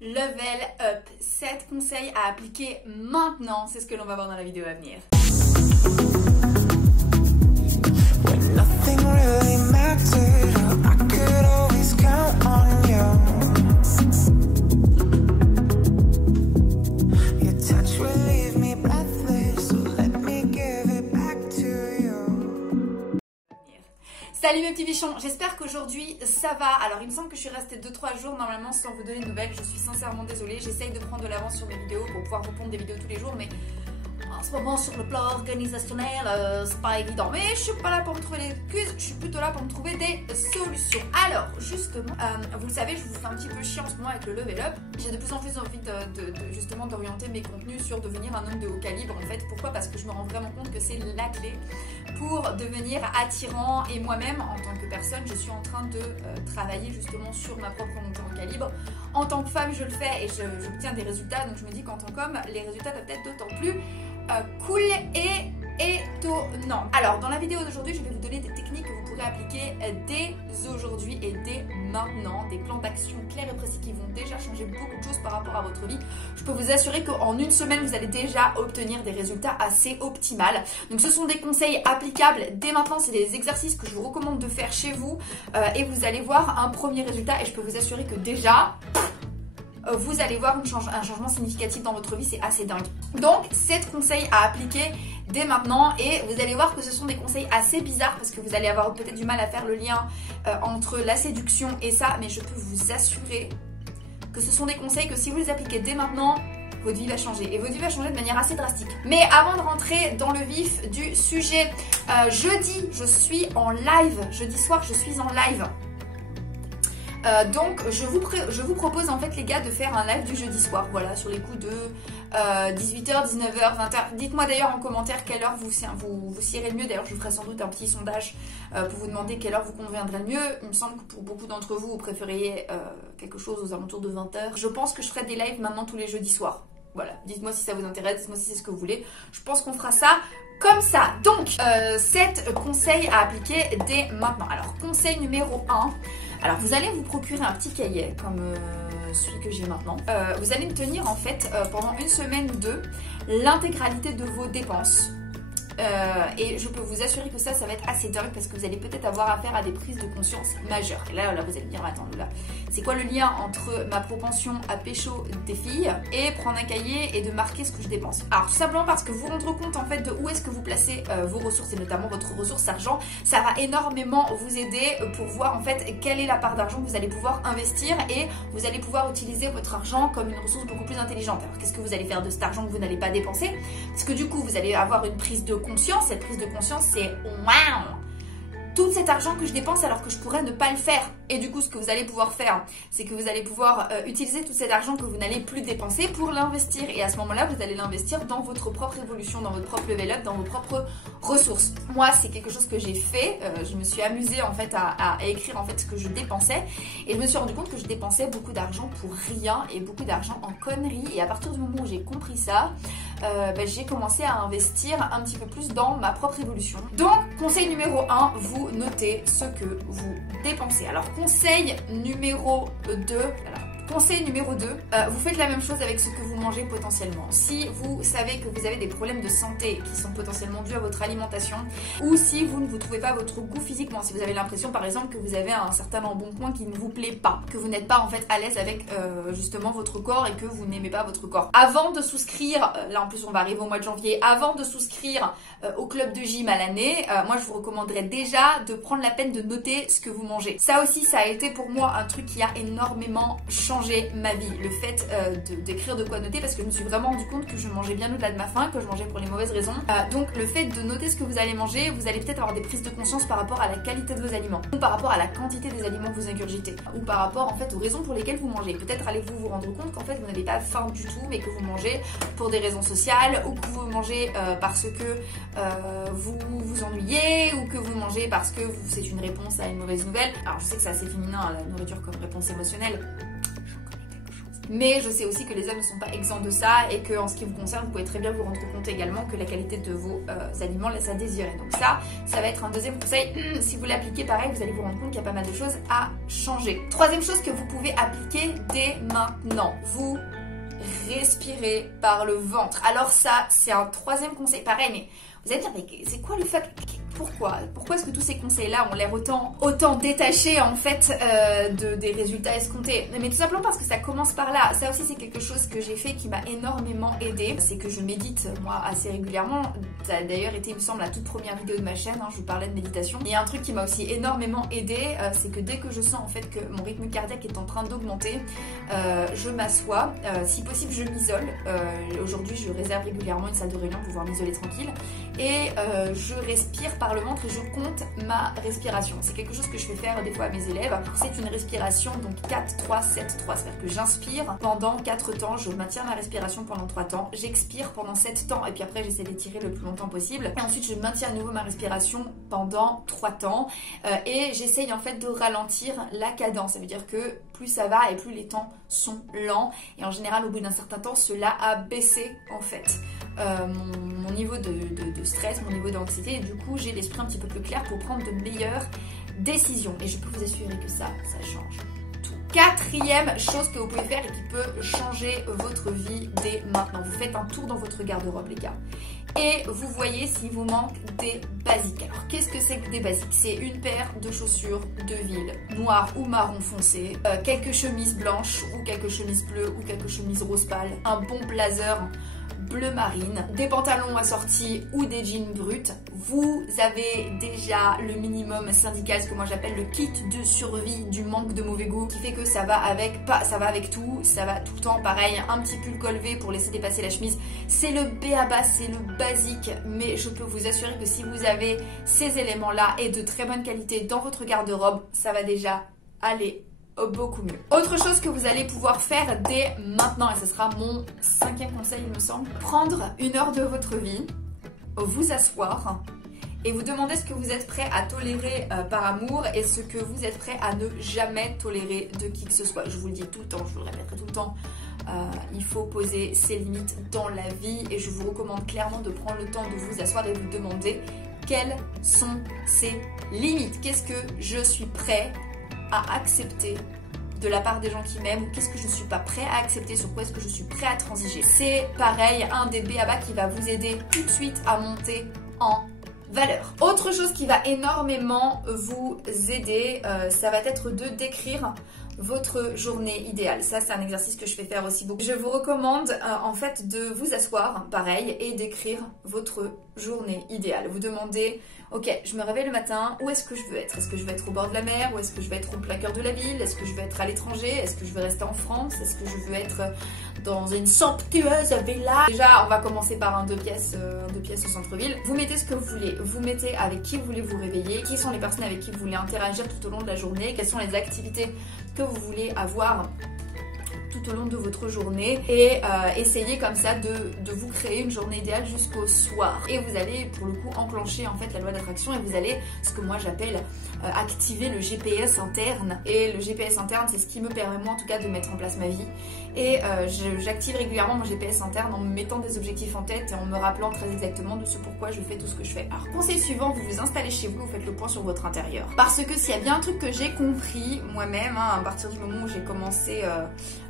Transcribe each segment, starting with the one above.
Level up, 7 conseils à appliquer maintenant, c'est ce que l'on va voir dans la vidéo à venir. Salut mes petits bichons, j'espère qu'aujourd'hui ça va. Alors il me semble que je suis restée 2-3 jours normalement sans vous donner de nouvelles. Je suis sincèrement désolée, j'essaye de prendre de l'avance sur mes vidéos pour pouvoir vous pondre des vidéos tous les jours, mais en ce moment sur le plan organisationnel c'est pas évident. Mais je suis pas là pour me trouver des excuses, je suis plutôt là pour me trouver des solutions. Alors justement, vous le savez, je vous fais un petit peu chier en ce moment avec le level up. J'ai de plus en plus envie justement d'orienter mes contenus sur devenir un homme de haut calibre en fait. Pourquoi? Parce que je me rends vraiment compte que c'est la clé pour devenir attirant, et moi-même en tant que personne je suis en train de travailler justement sur ma propre montée en calibre. En tant que femme je le fais et j'obtiens des résultats, donc je me dis qu'en tant qu'homme les résultats doivent être d'autant plus cool et étonnant. Alors dans la vidéo d'aujourd'hui je vais vous donner des techniques que vous pourrez appliquer dès aujourd'hui et dès maintenant, des plans d'action clairs et précis qui vont déjà changer beaucoup de choses par rapport à votre vie. Je peux vous assurer qu'en une semaine vous allez déjà obtenir des résultats assez optimales. Donc ce sont des conseils applicables dès maintenant, c'est des exercices que je vous recommande de faire chez vous et vous allez voir un premier résultat, et je peux vous assurer que déjà vous allez voir un changement significatif dans votre vie, c'est assez dingue. Donc 7 conseils à appliquer dès maintenant, et vous allez voir que ce sont des conseils assez bizarres parce que vous allez avoir peut-être du mal à faire le lien entre la séduction et ça, mais je peux vous assurer que ce sont des conseils que si vous les appliquez dès maintenant, votre vie va changer, et votre vie va changer de manière assez drastique. Mais avant de rentrer dans le vif du sujet, jeudi je suis en live, jeudi soir je suis en live. Donc je vous propose en fait les gars de faire un live du jeudi soir, voilà, sur les coups de 18h, 19h, 20h. Dites-moi d'ailleurs en commentaire quelle heure vous irez le mieux. D'ailleurs je ferai sans doute un petit sondage pour vous demander quelle heure vous conviendrait le mieux. Il me semble que pour beaucoup d'entre vous, vous préfériez quelque chose aux alentours de 20h. Je pense que je ferai des lives maintenant tous les jeudis soirs. Voilà, dites-moi si ça vous intéresse, dites-moi si c'est ce que vous voulez. Je pense qu'on fera ça comme ça. Donc 7 conseils à appliquer dès maintenant. Alors conseil numéro 1. Alors vous allez vous procurer un petit cahier comme celui que j'ai maintenant. Vous allez tenir en fait pendant une semaine ou deux l'intégralité de vos dépenses. Et je peux vous assurer que ça va être assez dingue parce que vous allez peut-être avoir affaire à des prises de conscience majeures. Et là vous allez me dire, attends là, c'est quoi le lien entre ma propension à pécho des filles et prendre un cahier et de marquer ce que je dépense? Alors tout simplement parce que vous vous rendre compte en fait de où est-ce que vous placez vos ressources, et notamment votre ressource argent, ça va énormément vous aider pour voir en fait quelle est la part d'argent que vous allez pouvoir investir, et vous allez pouvoir utiliser votre argent comme une ressource beaucoup plus intelligente. Alors qu'est-ce que vous allez faire de cet argent que vous n'allez pas dépenser? Parce que du coup vous allez avoir une prise de conscience. Cette prise de conscience, c'est waouh, tout cet argent que je dépense alors que je pourrais ne pas le faire. Et du coup ce que vous allez pouvoir faire, c'est que vous allez pouvoir utiliser tout cet argent que vous n'allez plus dépenser pour l'investir, et à ce moment là vous allez l'investir dans votre propre évolution, dans votre propre level up, dans vos propres ressources. Moi c'est quelque chose que j'ai fait, je me suis amusée en fait à écrire en fait ce que je dépensais, et je me suis rendu compte que je dépensais beaucoup d'argent pour rien et beaucoup d'argent en conneries, et à partir du moment où j'ai compris ça, j'ai commencé à investir un petit peu plus dans ma propre évolution. Donc conseil numéro 1, vous notez ce que vous dépensez. Alors conseil numéro 2, conseil numéro 2, vous faites la même chose avec ce que vous mangez potentiellement. Si vous savez que vous avez des problèmes de santé qui sont potentiellement dus à votre alimentation, ou si vous ne vous trouvez pas votre goût physiquement, si vous avez l'impression par exemple que vous avez un certain embonpoint qui ne vous plaît pas, que vous n'êtes pas en fait à l'aise avec justement votre corps et que vous n'aimez pas votre corps. Avant de souscrire, là en plus on va arriver au mois de janvier, avant de souscrire au club de gym à l'année, moi je vous recommanderais déjà de prendre la peine de noter ce que vous mangez. Ça aussi ça a été pour moi un truc qui a énormément changé ma vie, le fait d'écrire de quoi noter, parce que je me suis vraiment rendu compte que je mangeais bien au-delà de ma faim, que je mangeais pour les mauvaises raisons. Donc le fait de noter ce que vous allez manger, vous allez peut-être avoir des prises de conscience par rapport à la qualité de vos aliments, ou par rapport à la quantité des aliments que vous ingurgitez, ou par rapport en fait aux raisons pour lesquelles vous mangez. Peut-être allez-vous vous rendre compte qu'en fait vous n'avez pas faim du tout, mais que vous mangez pour des raisons sociales, ou que vous mangez parce que vous vous ennuyez, ou que vous mangez parce que c'est une réponse à une mauvaise nouvelle. Alors je sais que c'est assez féminin la nourriture comme réponse émotionnelle. Mais je sais aussi que les hommes ne sont pas exempts de ça et que en ce qui vous concerne, vous pouvez très bien vous rendre compte également que la qualité de vos aliments laisse à désirer. Donc ça va être un deuxième conseil. Si vous l'appliquez pareil, vous allez vous rendre compte qu'il y a pas mal de choses à changer. Troisième chose que vous pouvez appliquer dès maintenant, vous respirez par le ventre. Alors ça, c'est un troisième conseil pareil, mais vous allez me dire, mais c'est quoi le fait? Pourquoi est-ce que tous ces conseils-là ont l'air autant détachés en fait des résultats escomptés? Mais tout simplement parce que ça commence par là. Ça aussi c'est quelque chose que j'ai fait qui m'a énormément aidé. C'est que je médite moi assez régulièrement. Ça a d'ailleurs été, il me semble, la toute première vidéo de ma chaîne, hein, je vous parlais de méditation. Et un truc qui m'a aussi énormément aidé, c'est que dès que je sens en fait que mon rythme cardiaque est en train d'augmenter, je m'assois. Si possible, je m'isole. Aujourd'hui, je réserve régulièrement une salle de réunion pour pouvoir m'isoler tranquille. Et je respire par le ventre et je compte ma respiration. C'est quelque chose que je fais faire des fois à mes élèves. C'est une respiration donc 4, 3, 7, 3. C'est-à-dire que j'inspire pendant 4 temps, je maintiens ma respiration pendant 3 temps, j'expire pendant 7 temps et puis après j'essaie d'étirer le plus longtemps possible. Et ensuite je maintiens à nouveau ma respiration pendant 3 temps et j'essaye en fait de ralentir la cadence. Ça veut dire que plus ça va et plus les temps sont lents et en général au bout d'un certain temps cela a baissé en fait mon niveau de stress, mon niveau d'anxiété et du coup j'ai l'esprit un petit peu plus clair pour prendre de meilleures décisions et je peux vous assurer que ça change tout. Quatrième chose que vous pouvez faire et qui peut changer votre vie dès maintenant, vous faites un tour dans votre garde-robe les gars et vous voyez s'il vous manque des basiques. Alors qu'est-ce que c'est que des basiques? C'est une paire de chaussures de ville noires ou marron foncé, quelques chemises blanches ou quelques chemises bleues ou quelques chemises rose pâle, un bon blazer bleu marine, des pantalons assortis ou des jeans bruts. Vous avez déjà le minimum syndical, ce que moi j'appelle le kit de survie du manque de mauvais goût, qui fait que ça va avec tout, ça va tout le temps. Pareil, un petit pull col V pour laisser dépasser la chemise. C'est le b.a.-ba, c'est le basique, mais je peux vous assurer que si vous avez ces éléments-là et de très bonne qualité dans votre garde-robe, ça va déjà aller beaucoup mieux. Autre chose que vous allez pouvoir faire dès maintenant, et ce sera mon 5e conseil il me semble, prendre une heure de votre vie, vous asseoir et vous demander ce que vous êtes prêt à tolérer par amour et ce que vous êtes prêt à ne jamais tolérer de qui que ce soit. Je vous le dis tout le temps, je vous le répéterai tout le temps, il faut poser ses limites dans la vie et je vous recommande clairement de prendre le temps de vous asseoir et vous demander quelles sont ces limites. Qu'est-ce que je suis prêt à accepter de la part des gens qui m'aiment, ou qu'est-ce que je ne suis pas prêt à accepter, sur quoi est-ce que je suis prêt à transiger. C'est pareil, un des b.a.-ba qui va vous aider tout de suite à monter en valeur. Autre chose qui va énormément vous aider, ça va être de décrire votre journée idéale. Ça, c'est un exercice que je fais faire aussi beaucoup. Je vous recommande en fait de vous asseoir, pareil, et d'écrire votre journée idéale. Vous demandez, ok, je me réveille le matin, où est-ce que je veux être? Est-ce que je veux être au bord de la mer? Ou est-ce que je veux être au plein cœur de la ville? Est-ce que je veux être à l'étranger? Est-ce que je veux rester en France? Est-ce que je veux être dans une somptueuse villa? Déjà, on va commencer par un 2 pièces au centre-ville. Vous mettez ce que vous voulez. Vous mettez avec qui vous voulez vous réveiller, qui sont les personnes avec qui vous voulez interagir tout au long de la journée, quelles sont les activités que vous voulez avoir tout au long de votre journée et essayez comme ça de vous créer une journée idéale jusqu'au soir. Et vous allez pour le coup enclencher en fait la loi d'attraction et vous allez, ce que moi j'appelle activer le GPS interne. Et le GPS interne, c'est ce qui me permet moi en tout cas de mettre en place ma vie. Et j'active régulièrement mon GPS interne en me mettant des objectifs en tête et en me rappelant très exactement de ce pourquoi je fais tout ce que je fais. Alors conseil suivant, vous vous installez chez vous, vous faites le point sur votre intérieur. Parce que s'il y a bien un truc que j'ai compris moi-même, hein, à partir du moment où j'ai commencé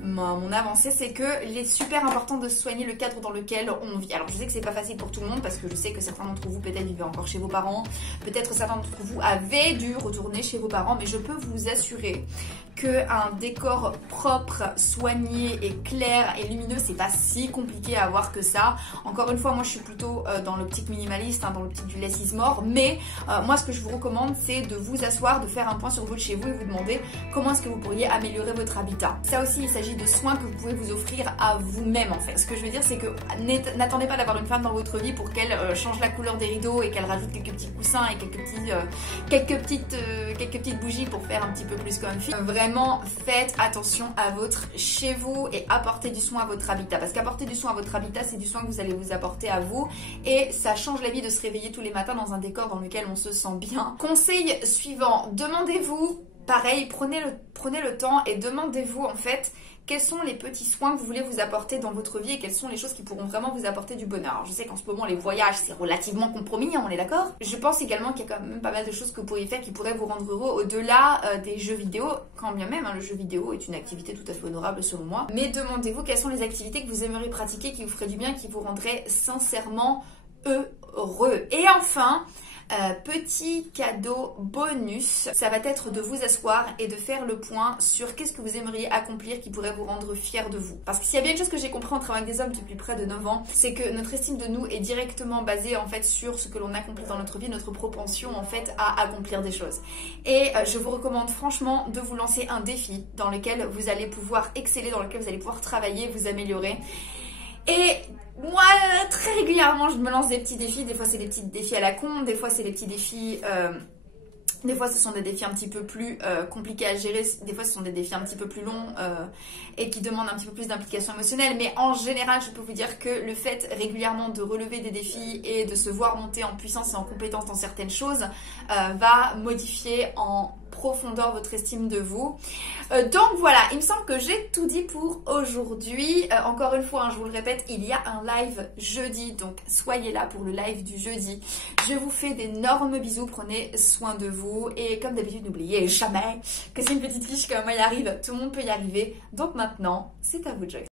mon avancée, c'est que il est super important de soigner le cadre dans lequel on vit. Alors je sais que c'est pas facile pour tout le monde parce que je sais que certains d'entre vous peut-être vivez encore chez vos parents, peut-être certains d'entre vous avaient dû retourner chez vos parents, mais je peux vous assurer qu'un décor propre, soigné et clair et lumineux, c'est pas si compliqué à avoir que ça. Encore une fois, moi je suis plutôt dans l'optique minimaliste, hein, dans l'optique du less is more, mais moi ce que je vous recommande c'est de vous asseoir, de faire un point sur votre chez vous et vous demander comment est-ce que vous pourriez améliorer votre habitat. Ça aussi, il s'agit de soins que vous pouvez vous offrir à vous-même en fait. Ce que je veux dire, c'est que n'attendez pas d'avoir une femme dans votre vie pour qu'elle change la couleur des rideaux et qu'elle rajoute quelques petits coussins et quelques petites bougies pour faire un petit peu plus comfy. Vraiment, faites attention à votre chez vous et apportez du soin à votre habitat. Parce qu'apporter du soin à votre habitat, c'est du soin que vous allez vous apporter à vous et ça change la vie de se réveiller tous les matins dans un décor dans lequel on se sent bien. Conseil suivant, demandez-vous, pareil, prenez le temps et demandez-vous en fait quels sont les petits soins que vous voulez vous apporter dans votre vie et quelles sont les choses qui pourront vraiment vous apporter du bonheur. Alors, je sais qu'en ce moment, les voyages, c'est relativement compromis, on est d'accord. Je pense également qu'il y a quand même pas mal de choses que vous pourriez faire qui pourraient vous rendre heureux au-delà des jeux vidéo, quand bien même, le jeu vidéo est une activité tout à fait honorable selon moi. Mais demandez-vous quelles sont les activités que vous aimeriez pratiquer, qui vous feraient du bien, qui vous rendraient sincèrement heureux. Et enfin, petit cadeau bonus, ça va être de vous asseoir et de faire le point sur qu'est-ce que vous aimeriez accomplir qui pourrait vous rendre fier de vous. Parce que s'il y a bien une chose que j'ai compris en travaillant avec des hommes depuis près de 9 ans, c'est que notre estime de nous est directement basée en fait sur ce que l'on accomplit dans notre vie, notre propension en fait à accomplir des choses. Et je vous recommande franchement de vous lancer un défi dans lequel vous allez pouvoir exceller, dans lequel vous allez pouvoir travailler, vous améliorer. Et moi, très régulièrement, je me lance des petits défis. Des fois, c'est des petits défis à la con. Des fois, c'est des petits défis... Des fois, ce sont des défis un petit peu plus compliqués à gérer. Des fois, ce sont des défis un petit peu plus longs et qui demandent un petit peu plus d'implication émotionnelle. Mais en général, je peux vous dire que le fait régulièrement de relever des défis et de se voir monter en puissance et en compétence dans certaines choses va modifier en profondeur votre estime de vous. Donc voilà, il me semble que j'ai tout dit pour aujourd'hui. Encore une fois, je vous le répète, il y a un live jeudi, donc soyez là pour le live du jeudi. Je vous fais d'énormes bisous, prenez soin de vous et comme d'habitude, n'oubliez jamais que c'est une petite fiche comme moi y arrive, tout le monde peut y arriver. Donc maintenant, c'est à vous de jouer.